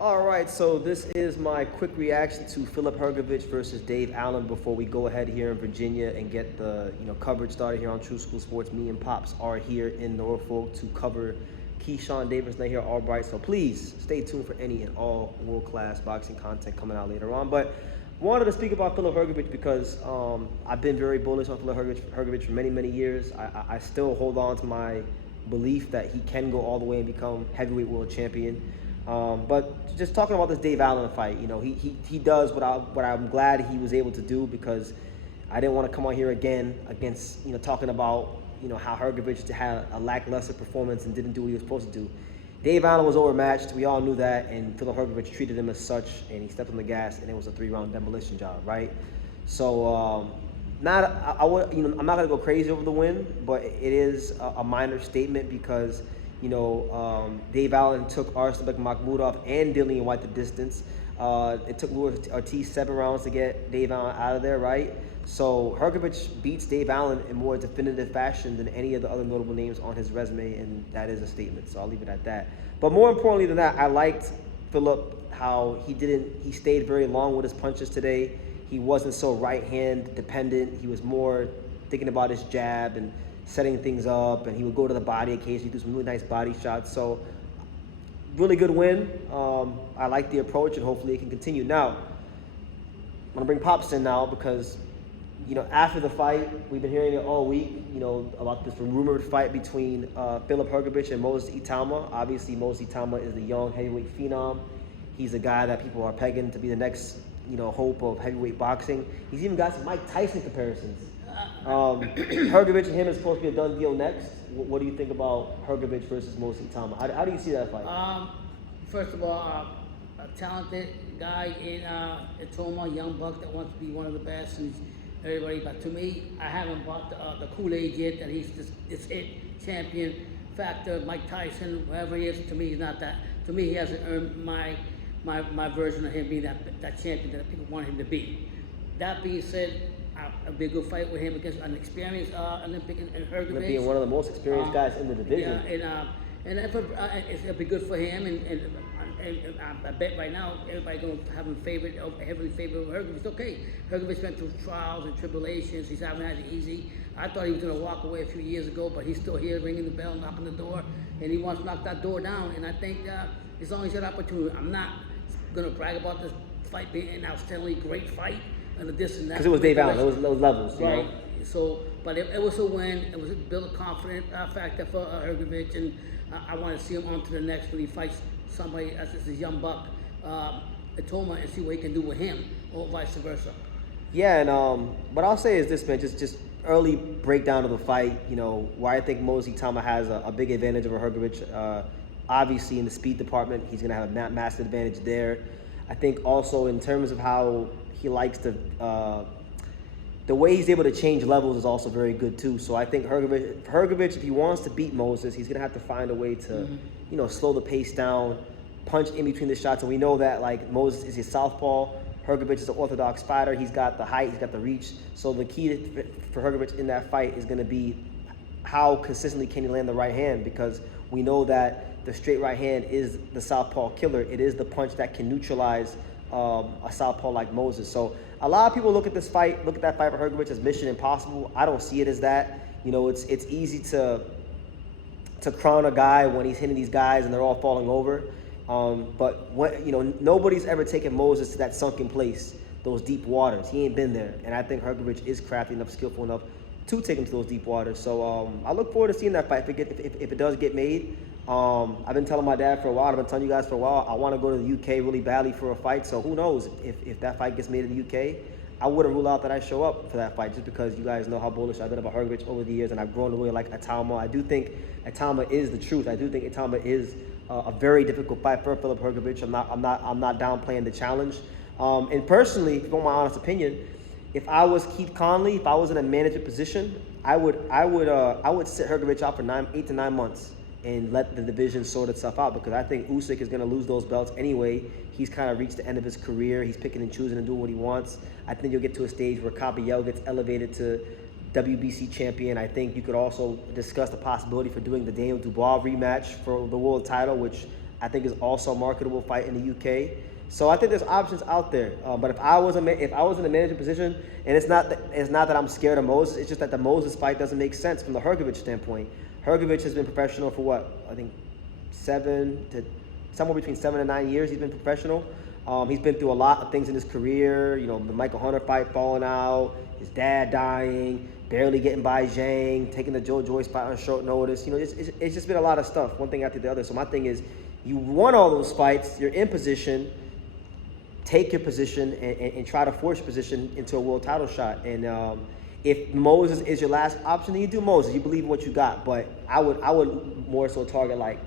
All right, so this is my quick reaction to Filip Hrgovic versus Dave Allen before we go ahead here in Virginia and get the coverage started here on True School Sports. Me and Pops are here in Norfolk to cover Keyshawn Davis night here at Albright. So please stay tuned for any and all world-class boxing content coming out later on. But wanted to speak about Filip Hrgovic because I've been very bullish on Filip Hrgovic for many, many years. I still hold on to my belief that he can go all the way and become heavyweight world champion. But just talking about this Dave Allen fight, he does what I'm glad he was able to do, because I didn't want to come on here again against, talking about, how Hrgovic had a lackluster performance and didn't do what he was supposed to do. Dave Allen was overmatched. We all knew that, and Filip Hrgovic treated him as such, and he stepped on the gas, and it was a 3-round demolition job, right? So, I'm not gonna go crazy over the win, but it is a minor statement because Dave Allen took Arslanbek Makhmudov and Dillian White the distance. It took Luis Ortiz 7 rounds to get Dave Allen out of there, right? So Hrgovic beats Dave Allen in more definitive fashion than any of the other notable names on his resume, and that is a statement. So I'll leave it at that. But more importantly than that, I liked Filip, how he stayed very long with his punches today. He wasn't so right-hand dependent. He was more thinking about his jab and setting things up, and he would go to the body occasionally, do some really nice body shots. So really good win. I like the approach, and hopefully it can continue. Now, I'm gonna bring Pops in now because, after the fight, we've been hearing it all week, about this rumored fight between Filip Hrgovic and Moses Ituama. Obviously, Moses Ituama is the young heavyweight phenom. He's a guy that people are pegging to be the next, hope of heavyweight boxing. He's even got some Mike Tyson comparisons. Hrgovic and him is supposed to be a done deal next. What do you think about Hrgovic versus Moses Ituama? How do you see that fight? First of all, a talented guy in Ituama, young buck that wants to be one of the best, and everybody. But to me, I haven't bought the Kool-Aid yet that he's this champion factor. Mike Tyson, whoever he is, to me, he's not that. To me, he hasn't earned my version of him being that champion that people want him to be. That being said, a big good fight with him against an experienced Olympic and Hrgovic. Being one of the most experienced guys in the division. Yeah, and it'll be good for him. And I bet right now everybody's going to have him heavily favored Hrgovic. It's okay. Hrgovic went through trials and tribulations. He's haven't had it easy. I thought he was going to walk away a few years ago, but he's still here ringing the bell, knocking the door, and he wants to knock that door down. And I think as long as you have opportunity, I'm not going to brag about this fight being an outstandingly great fight. And this and that. Because it was Dave Allen, those levels, right? So, but it was a win. It was a build a confident factor for Hrgovic, and I want to see him on to the next when he fights somebody as this young buck, Ituama, and see what he can do with him, or vice versa. Yeah, and what I'll say is this, man, just early breakdown of the fight, where I think Moses Ituama has a big advantage over Hrgovic. Obviously, in the speed department, he's going to have a massive advantage there. I think also in terms of how he likes to, the way he's able to change levels is also very good too. So I think Hrgovic, if he wants to beat Moses, he's gonna have to find a way to, slow the pace down, punch in between the shots. And we know that Moses is a southpaw, Hrgovic is an orthodox fighter. He's got the height, he's got the reach. So the key for Hrgovic in that fight is gonna be how consistently can he land the right hand, because we know that the straight right hand is the southpaw killer. It is the punch that can neutralize a southpaw like Moses. So a lot of people look at that fight for Hrgovic as mission impossible. I don't see it as that. It's easy to crown a guy when he's hitting these guys and they're all falling over. But nobody's ever taken Moses to that sunken place, those deep waters. He ain't been there, and I think Hrgovic is crafty enough, skillful enough to take him to those deep waters. So I look forward to seeing that fight if it does get made. I've been telling my dad for a while, I've been telling you guys for a while, I want to go to the UK really badly for a fight. So who knows if that fight gets made in the UK. I wouldn't rule out that I show up for that fight, just because you guys know how bullish I've been about Hrgovic over the years, and I've grown to really like Ituama. I do think Ituama is the truth. I do think Ituama is a very difficult fight for Filip Hrgovic. I'm not downplaying the challenge. And personally, if you want my honest opinion, if I was Keith Conley, if I was in a management position, I would sit Hrgovic out for 8 to 9 months and let the division sort itself out, because I think Usyk is going to lose those belts anyway. He's kind of reached the end of his career. He's picking and choosing and doing what he wants. I think you'll get to a stage where Caballero gets elevated to WBC champion. I think you could also discuss the possibility for doing the Daniel Dubois rematch for the world title, which I think is also a marketable fight in the UK. So I think there's options out there. But if I was in a management position, and it's not that I'm scared of Moses, it's just that the Moses fight doesn't make sense from the Hrgovic standpoint. Hrgovic has been professional for what, I think somewhere between 7 and 9 years. He's been professional. He's been through a lot of things in his career. You know, the Michael Hunter fight falling out, his dad dying, barely getting by Zhang, taking the Joe Joyce fight on short notice. You know, it's just been a lot of stuff, one thing after the other. So my thing is, you won all those fights, you're in position, take your position and try to force your position into a world title shot. And if Moses is your last option, then you do Moses. You believe in what you got. But I would more so target like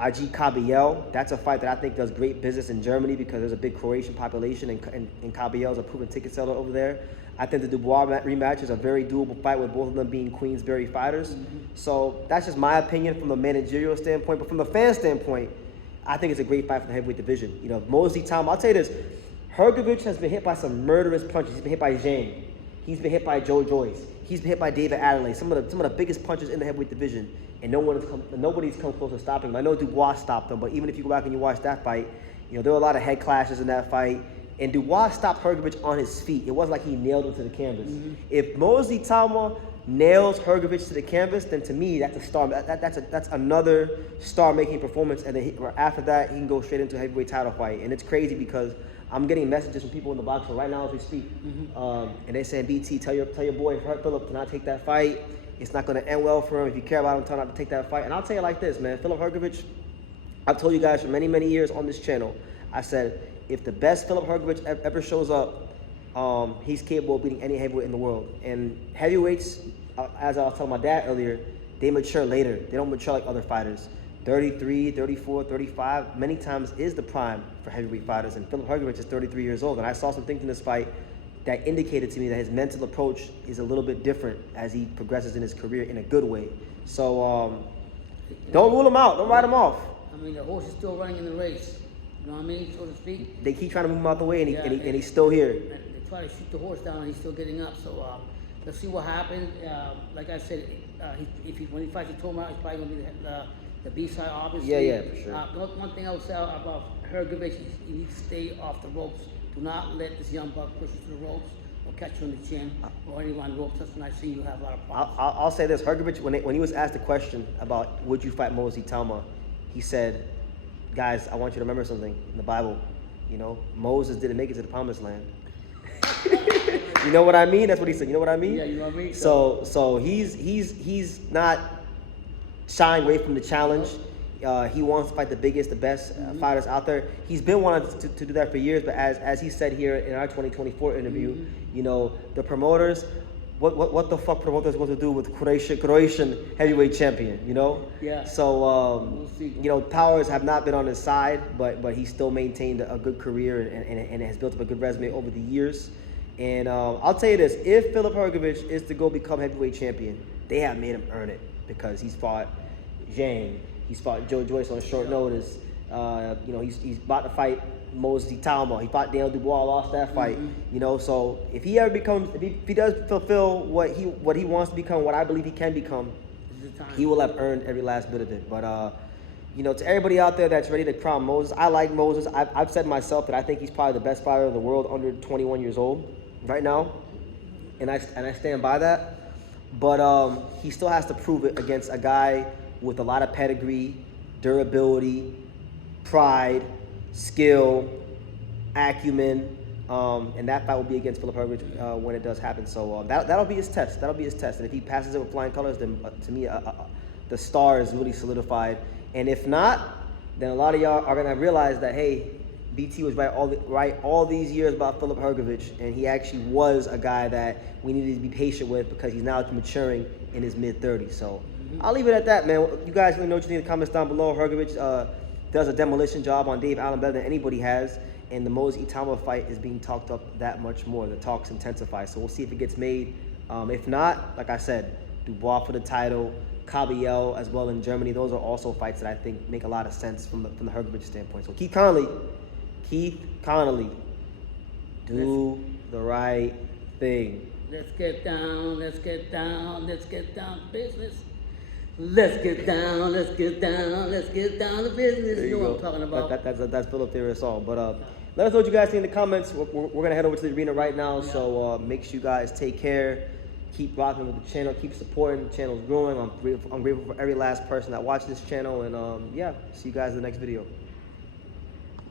Aji Kabayel. That's a fight that I think does great business in Germany because there's a big Croatian population, and Kabayel is a proven ticket seller over there. I think the Dubois rematch is a very doable fight with both of them being Queensberry fighters. So that's just my opinion from a managerial standpoint. But from the fan standpoint, I think it's a great fight for the heavyweight division. You know, Mosey Tom, I'll tell you this, Hrgovic has been hit by some murderous punches. He's been hit by Zhang. He's been hit by Joe Joyce. He's been hit by David Adelaide. Some of the biggest punches in the heavyweight division, and nobody's come close to stopping him. I know Dubois stopped him, but even if you go back and you watch that fight, you know, there were a lot of head clashes in that fight. And Dubois stopped Hrgovic on his feet. It wasn't like he nailed him to the canvas. If Mosey Tama nails Hrgovic to the canvas, then to me, that's a star. That's another star-making performance. And then after that, he can go straight into a heavyweight title fight. And it's crazy because I'm getting messages from people in the box right now as we speak. And they're saying, BT, tell your boy Philip to not take that fight. It's not going to end well for him. If you care about him, tell him not to take that fight. And I'll tell you like this, man. Filip Hrgovic, I've told you guys for many, many years on this channel, I said, if the best Filip Hrgovic ever shows up, he's capable of beating any heavyweight in the world. And heavyweights, as I was telling my dad earlier, they mature later. They don't mature like other fighters. 33, 34, 35, many times is the prime for heavyweight fighters. And Filip Hrgovic is 33 years old. And I saw some things in this fight that indicated to me that his mental approach is a little bit different as he progresses in his career in a good way. So don't rule him out. Don't write him off. I mean, the horse is still running in the race. You know what I mean, so to speak? They keep trying to move him out the way, and he's still here. They try to shoot the horse down, and he's still getting up. So let's see what happens. Like I said, when he fights Ituama, it's probably going to be the B-side, obviously. Yeah, for sure. One thing I would say about Hrgovic, he needs to stay off the ropes. Do not let this young buck push you to the ropes or catch you on the chin or anyone ropes. That's when I see you have a lot of problems. I'll say this. Hrgovic, when he was asked the question about would you fight Mosey Tama, he said, guys, I want you to remember something in the Bible. You know, Moses didn't make it to the promised land. You know what I mean? That's what he said. You know what I mean? Yeah, you know what I mean? So he's not shying away from the challenge. He wants to fight the biggest, the best fighters out there. He's been wanting to do that for years, but as he said here in our 2024 interview, you know, the promoters, what the fuck promoters going to do with Croatian heavyweight champion, you know? Yeah. So, We'll see. you know, powers have not been on his side, but he still maintained a good career and has built up a good resume over the years. And I'll tell you this, if Filip Hrgovic is to go become heavyweight champion, they have made him earn it because he's fought Zhang, he's fought Joe Joyce on short notice. You know, he's about to fight Mosey Tama. He fought Daniel Dubois, lost that fight. You know, so if he ever becomes, if he does fulfill what he wants to become, what I believe he can become, he will have earned every last bit of it. But you know, to everybody out there that's ready to crown Moses, I like Moses. I've said myself that I think he's probably the best fighter in the world under 21 years old right now, and I stand by that. But he still has to prove it against a guy with a lot of pedigree, durability, pride, skill, acumen, and that fight will be against Filip Hrgovic when it does happen. So that'll be his test. That'll be his test. And if he passes it with flying colors, then to me, the star is really solidified. And if not, then a lot of y'all are gonna realize that hey, BT was right all these years about Filip Hrgovic, and he actually was a guy that we needed to be patient with because he's now maturing in his mid-30s. So I'll leave it at that, man. You guys let me know what you think in the comments down below. Hrgovic does a demolition job on Dave Allen better than anybody has, and the Mosey Ituama fight is being talked up that much more. The talks intensify, so we'll see if it gets made. If not, like I said, Dubois for the title, Kabayel as well in Germany. Those are also fights that I think make a lot of sense from the Hrgovic standpoint. So Keith Connolly, do the right thing. Let's get down to business. Let's get down, let's get down, let's get down to business. There You know go. what I'm talking about. That's Philip Theory's song. But let us know what you guys think in the comments. We're gonna head over to the arena right now, so make sure you guys take care. Keep rocking with the channel. Keep supporting. The channel's growing. I'm grateful for every last person that watched this channel. And yeah, see you guys in the next video.